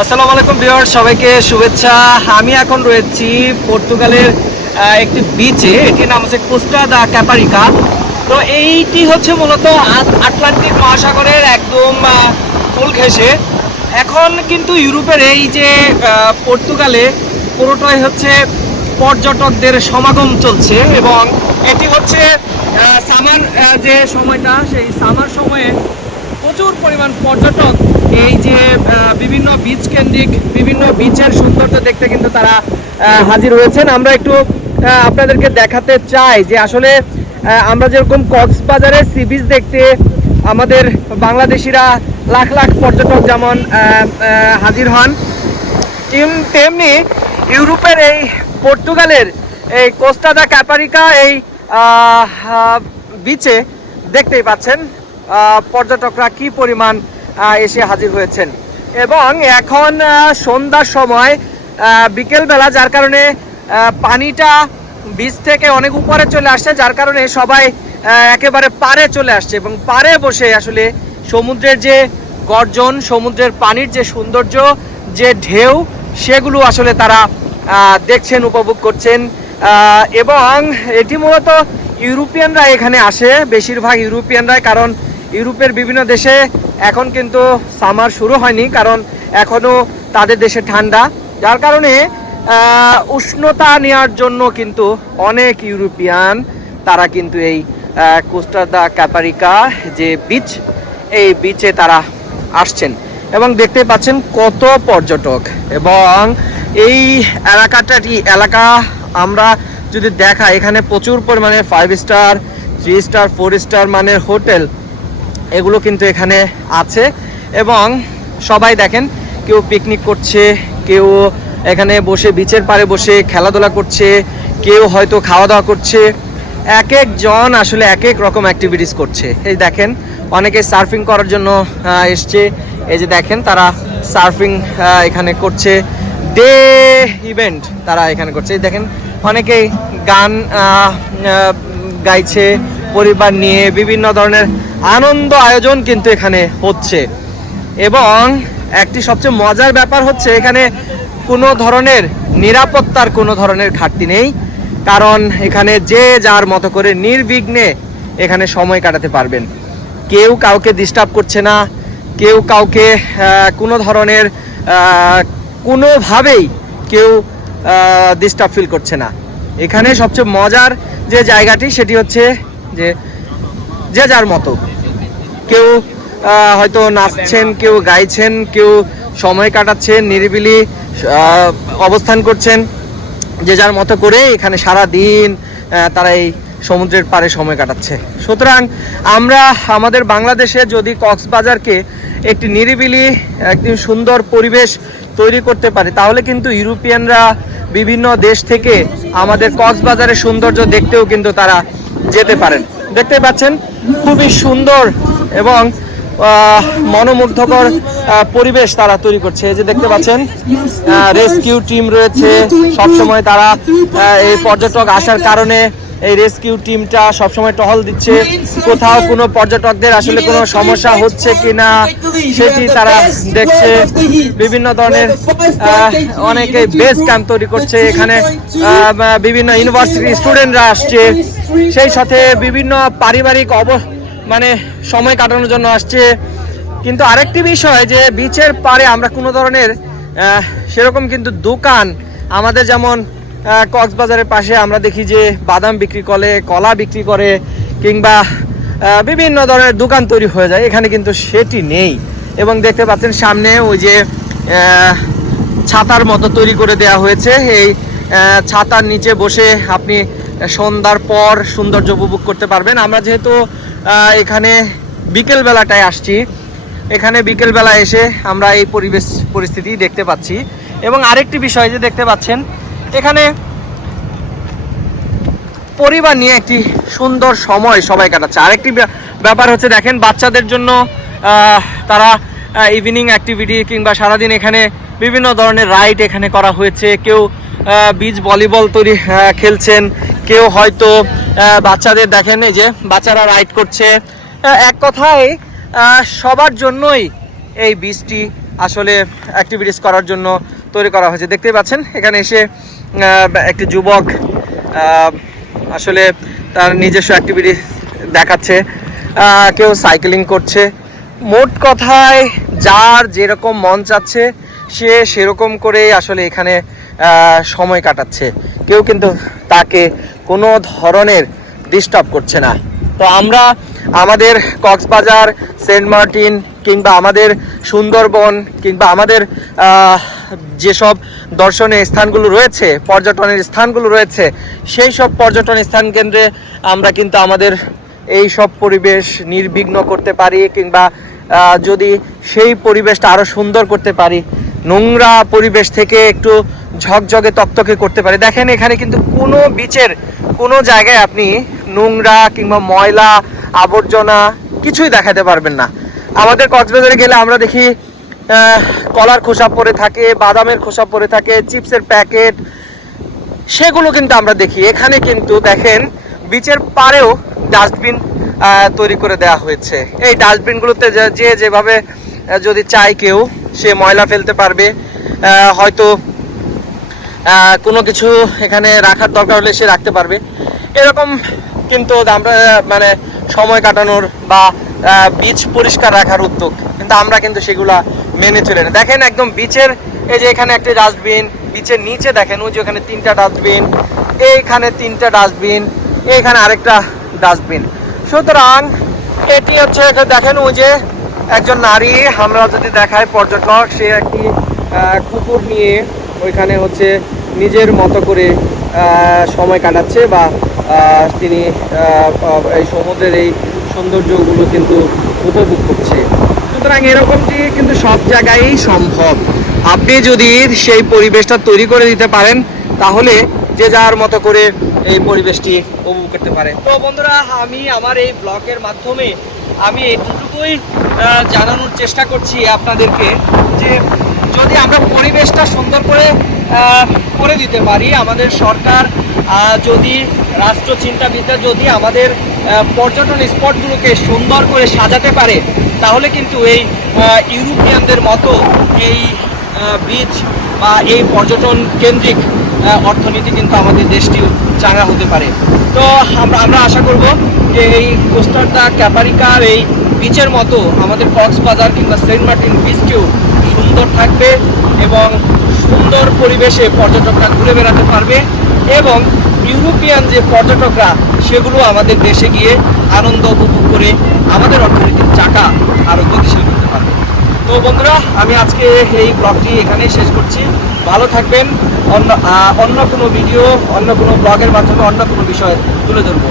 আসসালামু আলাইকুম বিয়ার সবাইকে শুভেচ্ছা। আমি এখন রয়েছি পর্তুগালের একটি বিচে এটির নাম হচ্ছে কোস্টা দা ক্যাপারিকা। তো এইটি হচ্ছে মূলত আটলান্টিক মহাসাগরের একদম কোল ঘেঁষে। এখন কিন্তু ইউরোপের এই যে পর্তুগালে পুরোটাই হচ্ছে পর্যটকদের সমাগম চলছে এবং এটি হচ্ছে সামার যে সময়টা, সেই সামার সময়ে প্রচুর পরিমাণ পর্যটক এই যে বিভিন্ন বিচ কেন্দ্রিক, বিভিন্ন বিচের সৌন্দর্য দেখতে কিন্তু তারা হাজির হয়েছেন। আমরা একটু আপনাদেরকে দেখাতে চাই যে আসলে আমরা যেরকম কক্সবাজারে সি বিচ দেখতে, আমাদের বাংলাদেশিরা লাখ লাখ পর্যটক যেমন হাজির হন তেমনি ইউরোপের এই পর্তুগালের এই কোস্টাদা ক্যাপারিকা এই বিচে দেখতেই পাচ্ছেন পর্যটকরা কি পরিমাণ এসে হাজির হয়েছেন। এবং এখন সন্ধ্যার সময় বিকেলবেলা, যার কারণে পানিটা বীজ থেকে অনেক উপরে চলে আসছে, যার কারণে সবাই একেবারে পারে চলে আসছে এবং পারে বসে আসলে সমুদ্রের যে গর্জন, সমুদ্রের পানির যে সৌন্দর্য, যে ঢেউ, সেগুলো আসলে তারা দেখছেন, উপভোগ করছেন। এবং এটি মূলত ইউরোপিয়ানরা এখানে আসে, বেশিরভাগ ইউরোপিয়ানরাই, কারণ ইউরোপের বিভিন্ন দেশে এখন কিন্তু সামার শুরু হয়নি, কারণ এখনও তাদের দেশে ঠান্ডা। যার কারণে উষ্ণতা নেওয়ার জন্য কিন্তু অনেক ইউরোপিয়ান, তারা কিন্তু এই কোস্টা দা ক্যাপারিকা যে বিচ এই বিচে তারা আসছেন। এবং দেখতে পাচ্ছেন কত পর্যটক। এবং এই এলাকাটাটি এলাকা আমরা যদি দেখা, এখানে প্রচুর পরিমাণে five star three star four star মানের হোটেল এগুলো কিন্তু এখানে আছে। এবং সবাই দেখেন, কেউ পিকনিক করছে, কেউ এখানে বসে বিচের পারে বসে খেলাধুলা করছে, কেউ হয়তো খাওয়া দাওয়া করছে। এক একজন আসলে এক এক রকম অ্যাক্টিভিটিস করছে। এই দেখেন, অনেকে সার্ফিং করার জন্য এসছে। এই যে দেখেন, তারা সার্ফিং এখানে করছে। ডে ইভেন্ট তারা এখানে করছে। এই দেখেন, অনেকেই গান গাইছে। পরিবার নিয়ে বিভিন্ন ধরনের আনন্দ আয়োজন কিন্তু এখানে হচ্ছে। এবং একটি সবচেয়ে মজার ব্যাপার হচ্ছে এখানে কোনো ধরনের নিরাপত্তার কোনো ধরনের ঘাটতি নেই। কারণ এখানে যে যার মতো করে নির্বিঘ্নে এখানে সময় কাটাতে পারবেন। কেউ কাউকে ডিস্টার্ব করছে না, কেউ কাউকে কোনো ধরনের কোনোভাবেই কেউ ডিস্টার্ব ফিল করছে না। এখানে সবচেয়ে মজার যে জায়গাটি সেটি হচ্ছে যে যে যার মতো। কেউ হয়তো নাচছেন, কেউ গাইছেন, কেউ সময় কাটাচ্ছেন, নিরিবিলি অবস্থান করছেন, যে যার মতো করে এখানে সারা দিন তারা এই সমুদ্রের পাড়ে সময় কাটাচ্ছে। সুতরাং আমরা আমাদের বাংলাদেশে যদি কক্সবাজারকে একটি নিরিবিলি, একটি সুন্দর পরিবেশ তৈরি করতে পারে, তাহলে কিন্তু ইউরোপিয়ানরা বিভিন্ন দেশ থেকে আমাদের কক্সবাজারের সৌন্দর্য দেখতেও কিন্তু তারা যেতে পারেন। দেখতে পাচ্ছেন, খুবই সুন্দর এবং মনোমুগ্ধকর পরিবেশ তারা তৈরি করছে। যে দেখতে পাচ্ছেন রেস্কিউ টিম রয়েছে। সবসময় তারা এই পর্যটক আসার কারণে এই রেস্কিউ টিমটা সবসময় টহল দিচ্ছে। কোথাও কোনো পর্যটকদের আসলে কোনো সমস্যা হচ্ছে কিনা, সেটি তারা দেখছে। বিভিন্ন ধরনের অনেকে বেস ক্যাম্প তৈরি করছে। এখানে বিভিন্ন ইউনিভার্সিটি স্টুডেন্টরা আসছে। সেই সাথে বিভিন্ন পারিবারিক অব মানে সময় কাটানোর জন্য আসছে। কিন্তু আরেকটি বিষয় যে বিচের পারে আমরা কোনো ধরনের সেরকম কিন্তু দোকান আমাদের যেমন কক্সবাজারের পাশে আমরা দেখি যে বাদাম বিক্রি করে, কলা বিক্রি করে কিংবা বিভিন্ন ধরনের দোকান তৈরি হয়ে যায়। এখানে কিন্তু সেটি নেই। এবং দেখতে পাচ্ছেন সামনে ওই যে ছাতার মতো তৈরি করে দেওয়া হয়েছে। এই ছাতার নিচে বসে আপনি সন্ধ্যার পর সৌন্দর্য উপভোগ করতে পারবেন। আমরা যেহেতু এখানে বিকেল বেলাটায় আসছি, এখানে বিকেল বেলা এসে আমরা এই পরিবেশ, পরিস্থিতি দেখতে পাচ্ছি। এবং আরেকটি বিষয় যে দেখতে পাচ্ছেন এখানে পরিবার নিয়ে একটি সুন্দর সময় সবাই কাটাচ্ছে। আরেকটি ব্যাপ- ব্যাপার হচ্ছে, দেখেন, বাচ্চাদের জন্য তারা ইভিনিং অ্যাক্টিভিটি কিংবা সারাদিন এখানে বিভিন্ন ধরনের রাইড এখানে করা হয়েছে। কেউ বিচ ভলিবল তৈরি খেলছেন। কেউ হয়তো বাচ্চাদের, দেখেন, এই যে, বাচ্চারা রাইড করছে। এক কথায় সবার জন্যই এই বীজটি আসলে অ্যাক্টিভিটিস করার জন্য তৈরি করা হয়েছে। দেখতেই পাচ্ছেন, এখানে এসে একটি যুবক আসলে তার নিজস্ব অ্যাক্টিভিটি দেখাচ্ছে কেউ সাইকেলিং করছে। মোট কথায় যার যেরকম মন চাচ্ছে, সে সেরকম করেই আসলে এখানে সময় কাটাচ্ছে। কেউ কিন্তু তাকে কোনো ধরনের ডিস্টার্ব করছে না। তো আমরা আমাদের কক্সবাজার, সেন্ট মার্টিন কিংবা আমাদের সুন্দরবন কিংবা আমাদের যেসব দর্শনীয় স্থানগুলো রয়েছে, পর্যটনের স্থানগুলো রয়েছে, সেই সব পর্যটন স্থান কেন্দ্রে আমরা কিন্তু আমাদের এই সব পরিবেশ নির্বিঘ্ন করতে পারি কিংবা যদি সেই পরিবেশটা আরও সুন্দর করতে পারি, নোংরা পরিবেশ থেকে একটু ঝকঝকে তকতকে করতে পারি। দেখেন এখানে কিন্তু কোনো বিচের কোনো জায়গায় আপনি নোংরা কিংবা ময়লা, আবর্জনা কিছুই দেখাতে পারবেন না। আমাদের কক্সবাজারে গেলে আমরা দেখি কলার খোসা পরে থাকে, বাদামের খোসা পরে থাকে, চিপসের প্যাকেট, সেগুলো কিন্তু আমরা দেখি। এখানে কিন্তু দেখেন বিচের পাড়েও ডাস্টবিন তৈরি করে দেওয়া হয়েছে। এই ডাস্টবিনগুলোতে যে যেভাবে যদি চায় কেউ, সে ময়লা ফেলতে পারবে। হয়তো কোনো কিছু এখানে রাখার দরকার হলে সে রাখতে পারবে। এরকম কিন্তু আমরা মানে সময় কাটানোর বা বিচ পরিষ্কার রাখার উদ্যোগ। কিন্তু আমরা কিন্তু সেগুলা মেনে চলে না দেখেন একদম বিচের এই যে এখানে একটা ডাস্টবিন বিচের নিচে দেখেন, ওই যে ওখানে তিনটা ডাস্টবিন এইখানে তিনটা ডাস্টবিন এইখানে আরেকটা ডাস্টবিন সুতরাং, এটি হচ্ছে দেখেন ওই যে একজন নারী, আমরা যদি দেখাই পর্যটক, সে একটি কুকুর নিয়ে ওইখানে হচ্ছে নিজের মতো করে সময় কাটাচ্ছে বা তিনি এই সমুদ্রের এই সৌন্দর্যগুলো কিন্তু উপভোগ করছে। সুতরাং এরকমটি কিন্তু সব জায়গায়ই সম্ভব। আপনি যদি সেই পরিবেশটা তৈরি করে দিতে পারেন, তাহলে যে যার মতো করে এই পরিবেশটি উপভোগ করতে পারে। তো বন্ধুরা, আমি আমার এই ব্লগের মাধ্যমে আমি এটুকুই জানানোর চেষ্টা করছি আপনাদেরকে যে যদি আমরা পরিবেশটা সুন্দর করে করে দিতে পারি আমাদের সরকার যদি রাষ্ট্র চিন্তাবিদরা যদি আমাদের পর্যটন স্পটগুলোকে সুন্দর করে সাজাতে পারে, তাহলে কিন্তু এই ইউরোপিয়ানদের মতো এই বিচ বা এই পর্যটন কেন্দ্রিক অর্থনীতি কিন্তু আমাদের দেশটিও চাঙ্গা হতে পারে। তো আমরা আমরা আশা করব যে এই কোস্টার দা ক্যাপারিকার এই বিচের মতো আমাদের কক্সবাজার কিংবা সেন্ট মার্টিন বিচটিও সুন্দর থাকবে এবং সুন্দর পরিবেশে পর্যটকরা ঘুরে বেড়াতে পারবে এবং ইউরোপিয়ান যে পর্যটকরা সেগুলো আমাদের দেশে গিয়ে আনন্দ উপভোগ করে আমাদের অর্থনীতির চাকা আরও গতিশীল করতে পারবে। তো বন্ধুরা, আমি আজকে এই ব্লগটি এখানেই শেষ করছি। ভালো থাকবেন। অন্য অন্য কোনো ভিডিও, অন্য কোনো ব্লগের মাধ্যমে অন্য কোনো বিষয় তুলে ধরবো।